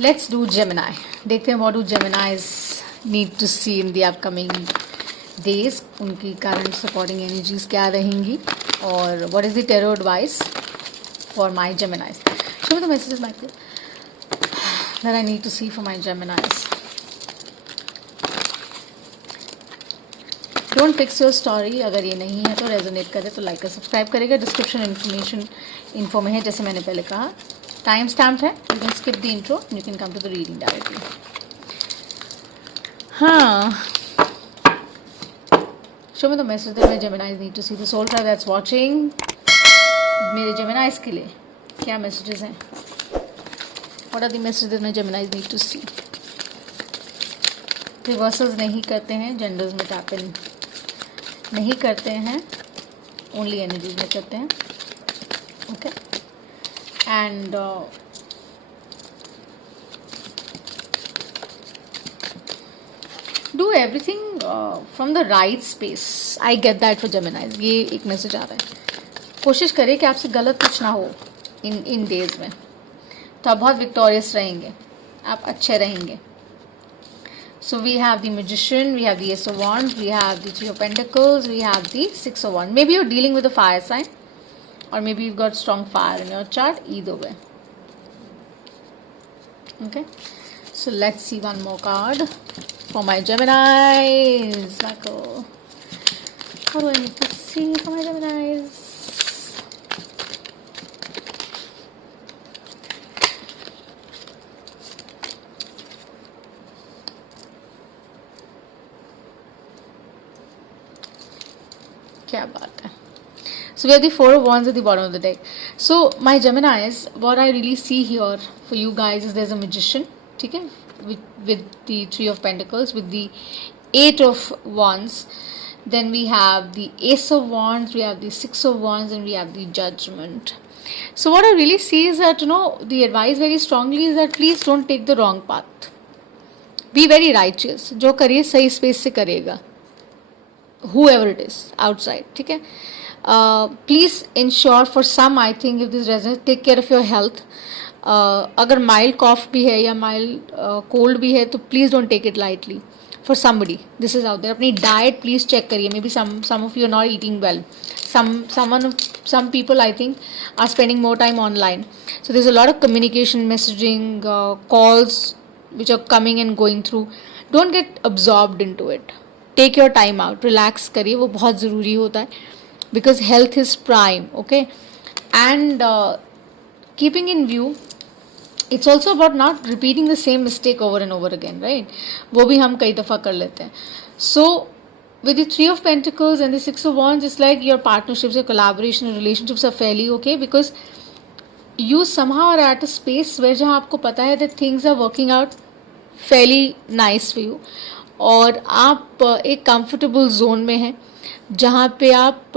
Let's do Gemini. देखते हैं what do Geminis need to see in the upcoming days. उनकी current supporting energies क्या रहेंगी और what is the tarot advice for my Geminis. Show me the messages, Michael, that I need to see for my Geminis. Don't fix your story. अगर ये नहीं है तो resonate करे तो लाइक और सब्सक्राइब करेगा. डिस्क्रिप्शन इन्फॉर्मेशन इन्फो में है, जैसे मैंने पहले कहा. टाइम स्टैम्प है. You can skip the intro, you can come to the reading directly. हाँ, show me the message that my Geminis need to see. The soul tribe that's watching, मेरे Geminis के लिए क्या मैसेजेस हैं? What are the message that my Geminis need to see? Reversals नहीं करते हैं, genders में टैप इन नहीं करते हैं, ओनली एनर्जीज में करते हैं. Okay, and do everything from the right space. I get that for जेमिनाइज. ये एक मैसेज आ रहा है. कोशिश करिए कि आपसे गलत कुछ ना हो इन डेज में, तो आप बहुत विक्टोरियस रहेंगे, आप अच्छे रहेंगे. So we have the Magician, we have the Ace of Wands, we have the Three of Pentacles, we have the Six of Wands. Maybe you're dealing with a fire sign, or maybe you've got strong fire in your chart. Either way. Okay. So let's see one more card for my Geminis. Michael, what do I need to see for my Geminis? क्या बात है. So we have the Four of Wands at the bottom of the deck. So my Geminis, what I really see here for you guys is there's a Magician, ठीक है, with the Three of Pentacles, with the Eight of Wands. Then we have the Ace of Wands, we have the Six of Wands, and we have the Judgment. So what I really see is that, you know, the advice very strongly is that please don't take the wrong path. Be very righteous. जो करिए सही space से करिएगा. Whoever it is outside, ठीक है. Please ensure for some, I think if this resonates, take care of your health. अगर mild cough भी है या mild cold भी है तो please don't take it lightly. For somebody, this is out there. अपनी diet please check करिए. Maybe some of you are not eating well. Some people I think are spending more time online. So there's a lot of communication, messaging, calls which are coming and going through. Don't get absorbed into it. Take your time out, relax करिए, वो बहुत ज़रूरी होता है. Because health is prime. Okay, and keeping in view, it's also about not repeating the same mistake over and over again, right. वो भी हम कई दफ़ा कर लेते हैं. सो with the Three of Pentacles and the Six of Wands, it's like your partnerships, your collaboration, your relationships are fairly okay because you somehow are at a space where जहाँ आपको पता है that things are working out fairly nice for you. और आप एक comfortable zone में हैं जहाँ पे आप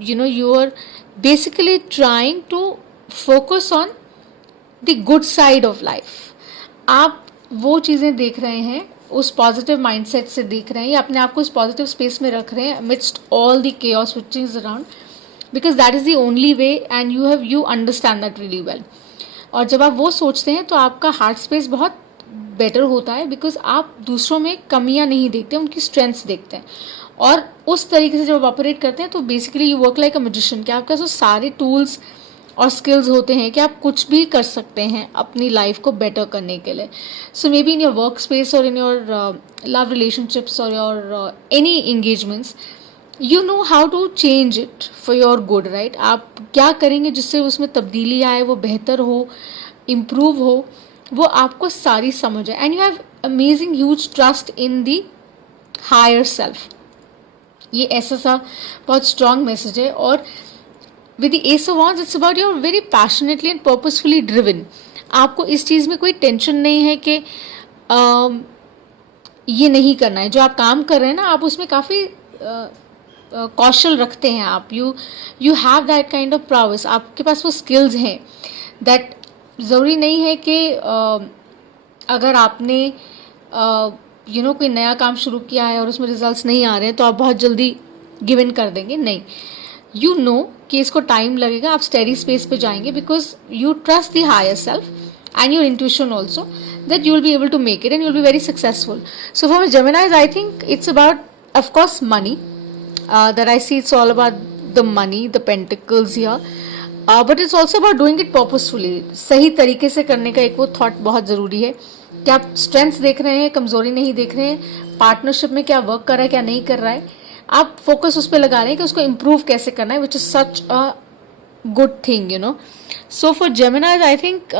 you are basically trying to focus on the good side of life. आप वो चीज़ें देख रहे हैं, उस पॉजिटिव माइंडसेट से देख रहे हैं, या अपने आप को उस पॉजिटिव स्पेस में रख रहे हैं amidst all the chaos which is around, because that is the only way and you understand that really well. और जब आप वो सोचते हैं तो आपका हार्ट स्पेस बहुत बेटर होता है, बिकॉज आप दूसरों में कमियां नहीं देखते, उनकी स्ट्रेंथ्स देखते हैं. और उस तरीके से जब आप ऑपरेट करते हैं तो basically you work like a magician, कि आपके पास वो सारे टूल्स और स्किल्स होते हैं कि आप कुछ भी कर सकते हैं अपनी लाइफ को बेटर करने के लिए. So maybe in your workspace और इन योर लव रिलेशनशिप्स और your any engagements, you know how to change it for your good, right. आप क्या करेंगे जिससे उसमें तब्दीली आए, वो बेहतर हो, इम्प्रूव हो, वो आपको सारी समझ है. And you have amazing huge trust in the higher self. ये ऐसा सा बहुत स्ट्रॉन्ग मैसेज है. और with the ace of wands it's about you are very passionately and purposefully driven. आपको इस चीज़ में कोई टेंशन नहीं है कि ये नहीं करना है. जो आप काम कर रहे हैं ना, आप उसमें काफ़ी कौशल रखते हैं. आप you have that kind of प्राउस. आपके पास वो स्किल्स हैं. दैट ज़रूरी नहीं है कि अगर आपने कोई नया काम शुरू किया है और उसमें रिजल्ट्स नहीं आ रहे हैं तो आप बहुत जल्दी गिव इन कर देंगे. नहीं, यू नो कि इसको टाइम लगेगा. आप स्टेडी स्पेस पे जाएंगे because you trust the higher self and your intuition also, that you will be able to make it and you will be very successful. So for Geminis, I think it's about, of course, money. That I see it's all about the money, the pentacles here. But it's also about doing it purposefully. सही तरीके से करने का एक वो thought बहुत ज़रूरी है कि आप स्ट्रेंथ्स देख रहे हैं, कमज़ोरी नहीं देख रहे हैं, पार्टनरशिप में क्या वर्क कर रहा है, क्या नहीं कर रहा है, आप फोकस उस पर लगा रहे हैं कि उसको इम्प्रूव कैसे करना है, which is such a good thing, you know. So for Geminis, I think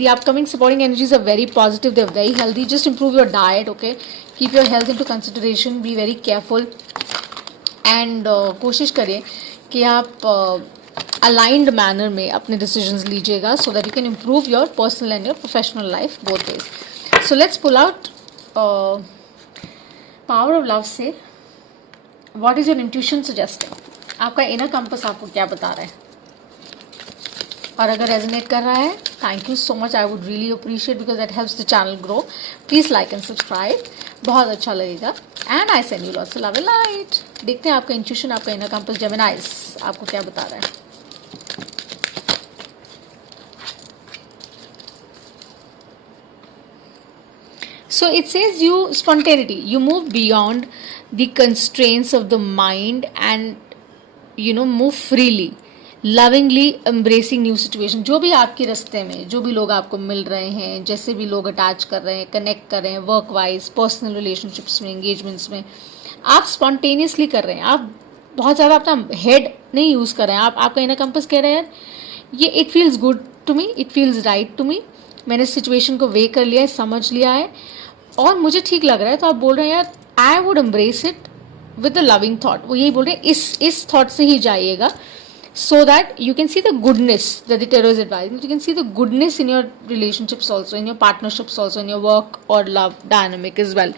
the upcoming supporting energies are very positive, they're very healthy. Just improve your diet, okay, keep your health into consideration, be very careful, and कोशिश करिए कि आप aligned manner में अपने decisions लीजिएगा, so that you can improve your personal and your professional life both ways. So let's pull out power of love से what is your intuition suggesting. आपका inner compass आपको क्या बता रहा है, और अगर रेजोनेट कर रहा है, thank you so much, I would really appreciate, because that helps the channel grow. Please like and subscribe, बहुत अच्छा लगेगा. And I send you lots of love and light. देखते हैं आपका इंट्यूशन, आपका इनर कंपस जेमिनाइज आपको क्या बता रहा है. So it says you spontaneity, you move beyond the constraints of the mind and move freely, lovingly embracing new situation. जो भी आपके रास्ते में, जो भी लोग आपको मिल रहे हैं, जैसे भी लोग अटैच कर रहे हैं, कनेक्ट कर रहे हैं, वर्क वाइज, पर्सनल रिलेशनशिप्स में, एंगेजमेंट्स में, आप स्पॉन्टेनियसली कर रहे हैं. आप बहुत ज़्यादा अपना हेड नहीं यूज़ कर रहे हैं. आपका इनर कंपस कह रहे हैं यार ये it feels good to me, it feels right to me, मैंने सिचुएशन को वे कर लिया है, समझ लिया है और मुझे ठीक लग रहा है. तो आप बोल रहे हैं यार I would embrace it with the loving thought. वो यही बोल रहे हैं, इस थॉट से ही जाइएगा, so that you can see the goodness that the tarot is advising. You can see the goodness in your relationships also, in your partnerships also, in your work or love dynamic as well.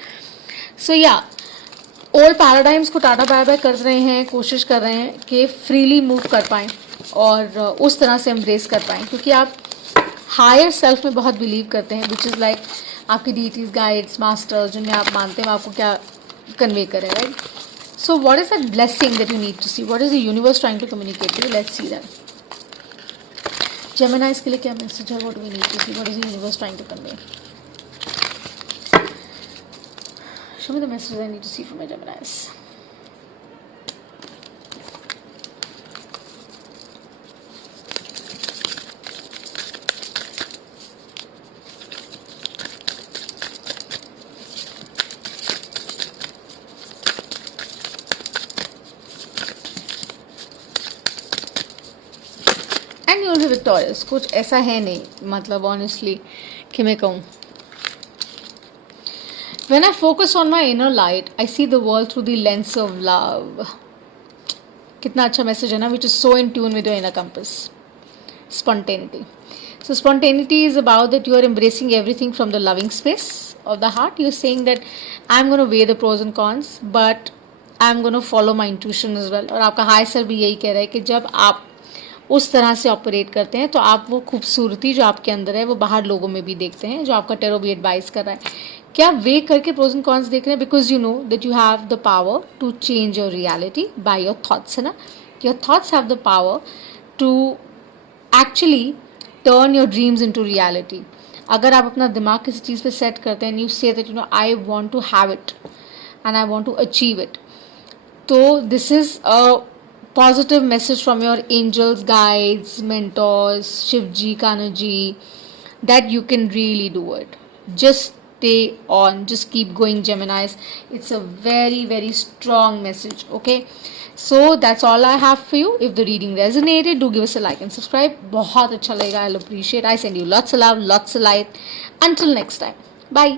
So yeah, old paradigms को tata bye bye कर रहे हैं, कोशिश कर रहे हैं कि freely move कर पाएँ और उस तरह से embrace कर पाएँ, क्योंकि आप higher self में बहुत believe करते हैं, which is like आपकी deities, guides, masters जिनमें आप मानते हैं, वो आपको क्या convey करें, right? So what is that blessing that you need to see? What is the universe trying to communicate to you? Let's see that. Gemini के लिए क्या message है? What do we need to see? What is the universe trying to convey? Show me the messages I need to see from my Geminis. And you will be victorious. कुछ ऐसा है नहीं, मतलब honestly कि मैं कहूँ, when I focus on my inner light I see the world through the lens of love. कितना अच्छा मैसेज है ना, which is so in tune with your inner compass. Spontaneity. So spontaneity is about that you are embracing everything from the loving space of the heart. You're saying that I'm going to weigh the pros and cons, but I'm going to follow my intuition as well. और आपका high self भी यही कह रहा है कि जब आप उस तरह से ऑपरेट करते हैं तो आप वो खूबसूरती जो आपके अंदर है वो बाहर लोगों में भी देखते हैं, जो आपका टेरो भी एडवाइस कर रहा है. क्या आप वे करके प्रोज एंड कॉन्स देख रहे हैं, because you know that you have the power to change your reality by your thoughts, है ना. Your thoughts have the power to actually turn your dreams into reality. अगर आप अपना दिमाग किसी चीज़ पे सेट करते हैं, you say that I want to have it and I want to achieve it, तो this is a positive message from your angels, guides, mentors, Shivji, Kanaji, that you can really do it. Just stay on, just keep going, Geminis. It's a very, very strong message, okay? So that's all I have for you. If the reading resonated, do give us a like and subscribe. बहुत अच्छा लगेगा, I'll appreciate. I send you lots of love, lots of light. Until next time, bye.